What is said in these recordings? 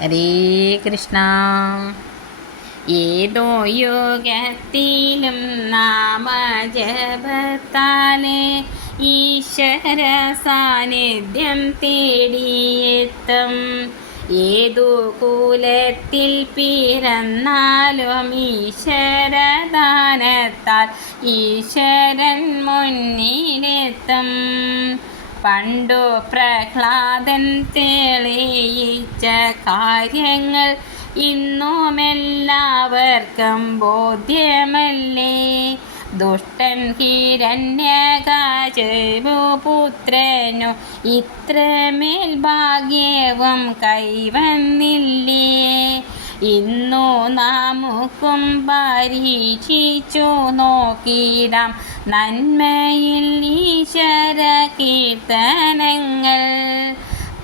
ഹരേ കൃഷ്ണ. ഏതോ യോഗത്തിലും നാമജപത്താലെ ഈശ്വര സാന്നിധ്യം തേടിയെത്തും. ഏതു കൂലത്തിൽ പിറന്നാലും ഈശ്വരദാനത്താൽ ഈശ്വരൻ മുന്നിലെത്തും. പണ്ടു പ്രഹ്ലാദൻ തെളിയിച്ച കാര്യങ്ങൾ ഇന്നും എല്ലാവർക്കും ബോധ്യമല്ലേ? ദുഷ്ടൻ ഹിരണ്യകാശിപു പുത്രനു ഇത്രമേൽ ഭാഗ്യവും കൈവന്നില്ലേ? ഇന്നു നാമുക്കും പരീക്ഷിച്ചു നോക്കിടാം നന്മയിൽ ഈശ്വര കീർത്തനങ്ങൾ.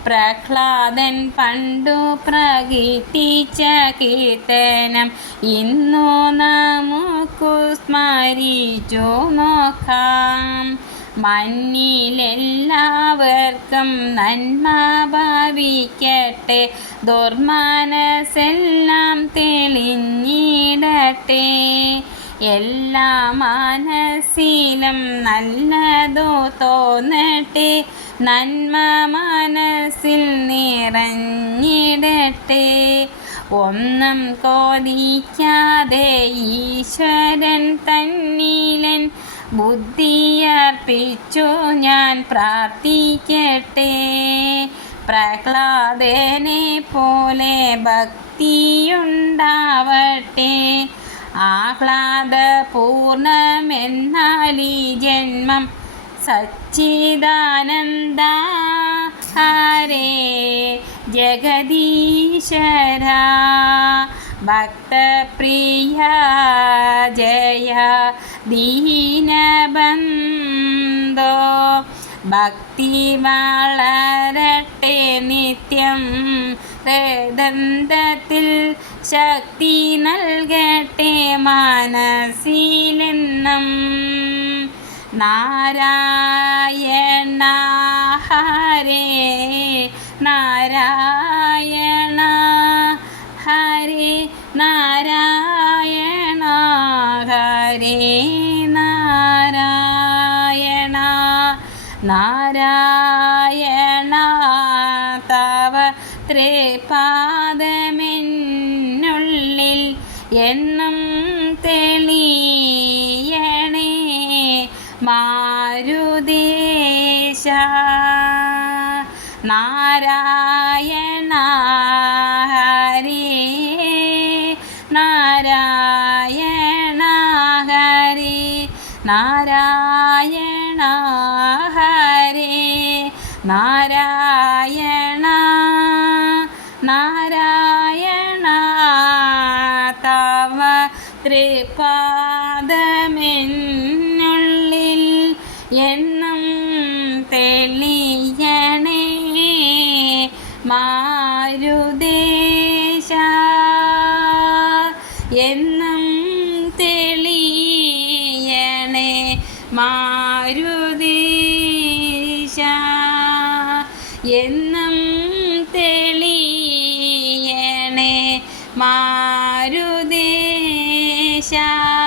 പ്രഹ്ലാദൻ പണ്ടു പ്രകീർത്തിച്ച കീർത്തനം ഇന്നു നമുക്കു സ്മരിച്ചു നോക്കാം. മണ്ണിലെല്ലാവർക്കും നന്മ ഭാവിക്കട്ടെ. ദുർമാനസെല്ലാം തെളിഞ്ഞിടട്ടെ. എല്ലാ മനസ്സിലും നല്ലതോ തോന്നട്ടെ. നന്മ മനസ്സിൽ നിറഞ്ഞിടട്ടെ. ഒന്നും കോതിക്കാതെ ഈശ്വരൻ തന്നീലൻ ബുദ്ധിയർപ്പിച്ചു ഞാൻ പ്രാർത്ഥിക്കട്ടെ. പ്രഹ്ലാദനെ പോലെ ഭക്തിയുണ്ടാവട്ടെ. ആഹ്ലാദപൂർണമെന്നാൽ ഈ ജന്മം സച്ചിദാനന്ദ. ഹരേ ജഗദീശ്വര. ഭക്തപ്രിയ ജയ ദീനബന്ധോ. ഭക്തി വളരട്ടെ നിത്യം ഹൃദന്തത്തിൽ ശക്തി നൽകട്ടെ മനസ്സിലെന്നും. നാരായണ ഹരേ നാരായണ ഹരേ നാരായണ ഹരേ നാരായണ നാരായണ. തവ ത്രിപാദമെന്നുള്ളിൽ എന്നും തെളിയണേ മാരുദേശ നാരായണ ഹരേ നാരായണ ഹരേ നാരായണ ഹരേ നാരായണ ത്രിപാദമെന്നുള്ളിൽ എന്നും തെളിയണേ. മാരുദേശ എന്നും തെളിയണേ. മാരുദേശ എന്നും തെളിയണേ. മാരുദേ 下。